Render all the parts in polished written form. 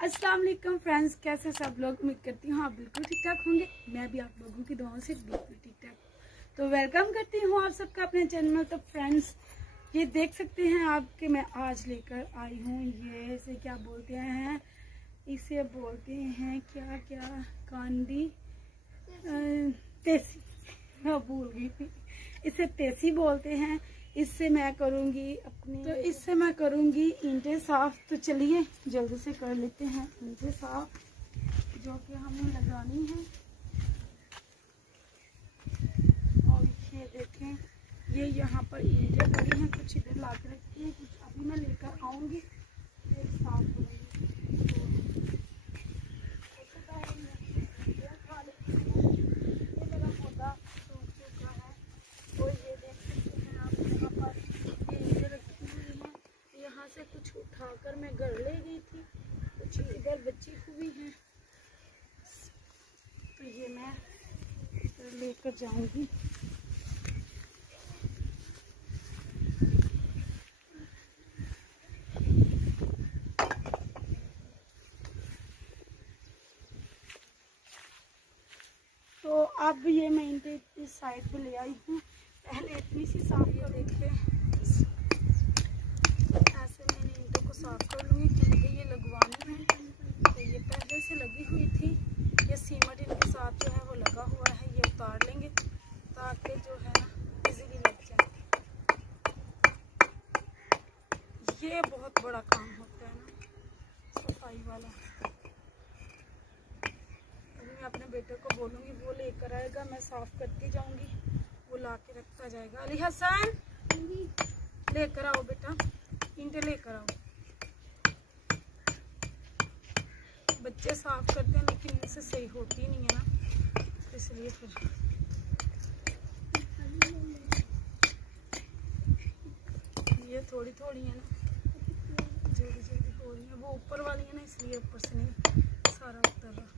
अस्सलाम वालेकुम फ्रेंड्स, कैसे सब लोग। उम्मीद करती हूँ आप बिल्कुल ठीक ठाक होंगे। मैं भी आप लोगों की दुआओं से बिल्कुल ठीक ठाक। तो वेलकम करती हूँ आप सबका अपने चैनल। तो फ्रेंड्स, ये देख सकते हैं आपके मैं आज लेकर आई हूँ, ये इसे क्या बोलते हैं, इसे बोलते हैं क्या क्या कांडी तेसी, मैं भूल गई थी। इसे तेसी बोलते हैं। इससे मैं करूँगी इससे मैं करूँगी ईंटें साफ़। तो चलिए जल्दी से कर लेते हैं ईंटें साफ़ जो कि हमें लगानी है। और ये देखें, ये यहाँ पर ईंटें पड़ी हैं, कुछ इधर ला के रखी हैं, कुछ अभी मैं लेकर आऊँगी, फिर साफ़ करूँगी। से कुछ उठाकर मैं घर ले गई थी, कुछ इधर बची हुई है, तो ये मैं लेकर जाऊंगी। तो अब ये मैं इस साइड पे ले आई हूँ। पहले इतनी सी साफ कर देखे, ऐसे मैंने ईंटों को साफ कर लूँगी क्योंकि ये लगवानी है। तो ये पहले से लगी हुई थी, ये सीमेंट इनके साथ जो है वो लगा हुआ है, ये उतार लेंगे ताकि जो है ना इजीली लग जाए। ये बहुत बड़ा काम होता है ना सफाई वाला। अभी मैं अपने बेटे को बोलूँगी, वो लेकर आएगा, मैं साफ करती जाऊँगी, वो ला के रखता जाएगा। अली हसन लेकर आओ बेटा, ईंटें लेकर आओ। बच्चे साफ करते हैं लेकिन इनसे सही होती नहीं है ना, इसलिए फिर ये थोड़ी थोड़ी है ना, जल्दी जल्दी हो रही है। वो ऊपर वाली है ना, इसलिए ऊपर से नहीं सारा उतर रहा।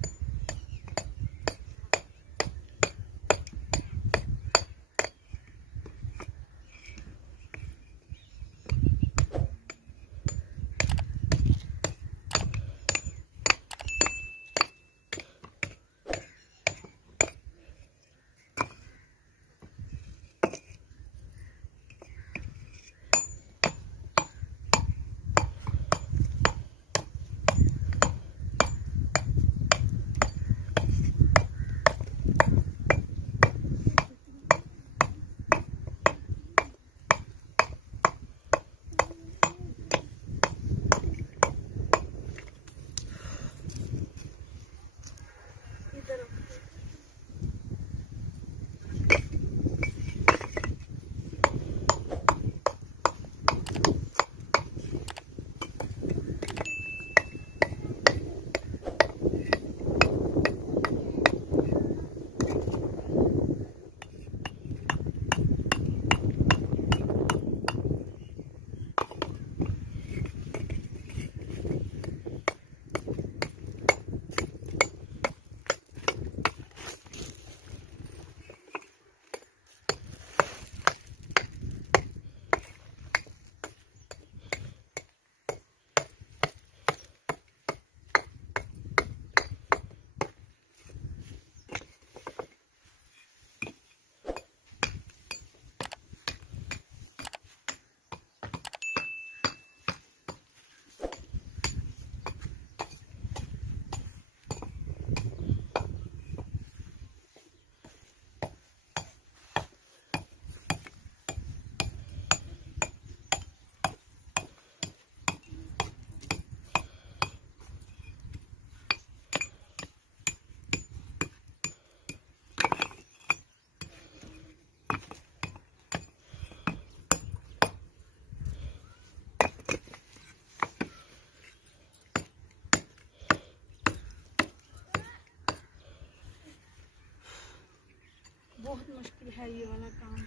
बहुत मुश्किल है ये वाला काम।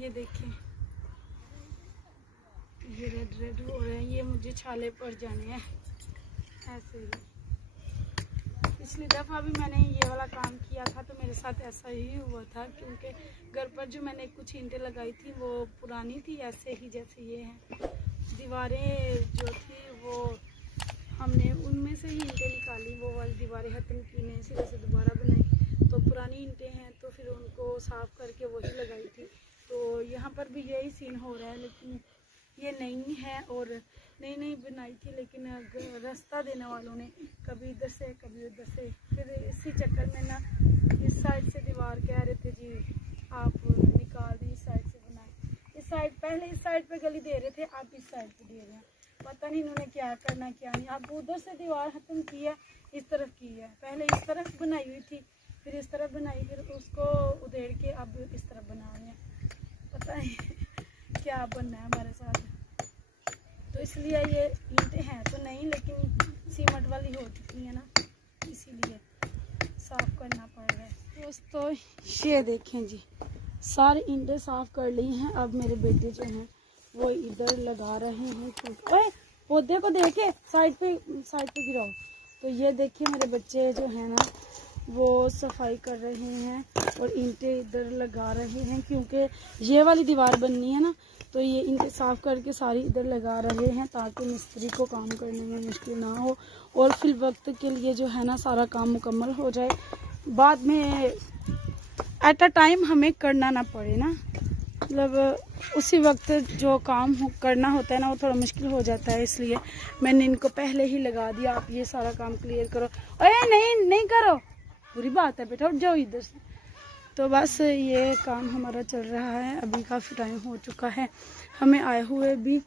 ये देखें, ये रेड रेड हो रहे हैं, ये मुझे छाले पड़ जाने हैं ऐसे ही। पिछली दफ़ा भी मैंने ये वाला काम किया था तो मेरे साथ ऐसा ही हुआ था, क्योंकि घर पर जो मैंने कुछ ईंटें लगाई थी वो पुरानी थी, ऐसे ही जैसे ये हैं, दीवारें जो थी वो हमने उनमें से ही ईंटें निकाली, वो वाली दीवारें ख़त्म की, नए सिरे से दोबारा बनाई। तो पुरानी ईंटें हैं तो फिर उनको साफ़ करके वही लगाई थी। तो यहाँ पर भी यही सीन हो रहा है, लेकिन ये नई है और नई बनाई थी, लेकिन रास्ता देने वालों ने कभी इधर से कभी उधर से, फिर इसी चक्कर में ना इस साइड से दीवार कह रहे थे जी आप निकाल दें, इस साइड से बनाए, इस साइड पहले इस साइड पे गली दे रहे थे, आप इस साइड पे दे रहे हैं। पता नहीं इन्होंने क्या करना क्या नहीं। अब उधर से दीवार ख़त्म की है, इस तरफ की है, पहले इस तरफ बनाई हुई थी, फिर इस तरफ बनाई, फिर उसको उधेड़ के अब इस तरफ बना रहे हैं। पता नहीं क्या बनना है हमारे साथ। तो इसलिए ये ईंटें हैं तो नहीं, लेकिन सीमेंट वाली हो चुकी है ना, इसीलिए साफ़ करना पड़ रहा है। दोस्तों ये देखें जी, सारी ईंटें साफ़ कर ली हैं। अब मेरे बेटे जो हैं वो इधर लगा रहे हैं। ओए पौधे को देखे साइड पे गिराओ। तो ये देखिए मेरे बच्चे जो हैं ना वो सफाई कर रहे हैं और ईंटें इधर लगा रहे हैं, क्योंकि ये वाली दीवार बननी है ना, तो ये ईंटें साफ़ करके सारी इधर लगा रहे हैं ताकि मिस्त्री को काम करने में मुश्किल ना हो और फिर वक्त के लिए जो है ना सारा काम मुकम्मल हो जाए, बाद में एट अ टाइम हमें करना ना पड़े ना, मतलब उसी वक्त जो काम करना होता है ना वो थोड़ा मुश्किल हो जाता है। इसलिए मैंने इनको पहले ही लगा दिया, आप ये सारा काम क्लियर करो। अरे नहीं करो, बुरी बात है बेटा, उठ जाओ इधर से। तो बस ये काम हमारा चल रहा है, अभी काफ़ी टाइम हो चुका है हमें आए हुए भी,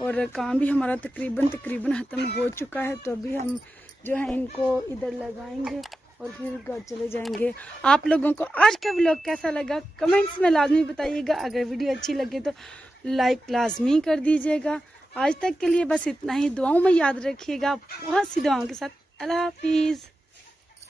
और काम भी हमारा तकरीबन ख़त्म हो चुका है। तो अभी हम जो है इनको इधर लगाएंगे और फिर घर चले जाएंगे। आप लोगों को आज का व्लॉग कैसा लगा कमेंट्स में लाजमी बताइएगा। अगर वीडियो अच्छी लगे तो लाइक लाजमी कर दीजिएगा। आज तक के लिए बस इतना ही, दुआओं में याद रखिएगा, बहुत सी दुआओं के साथ। अल्लाह हाफिज़।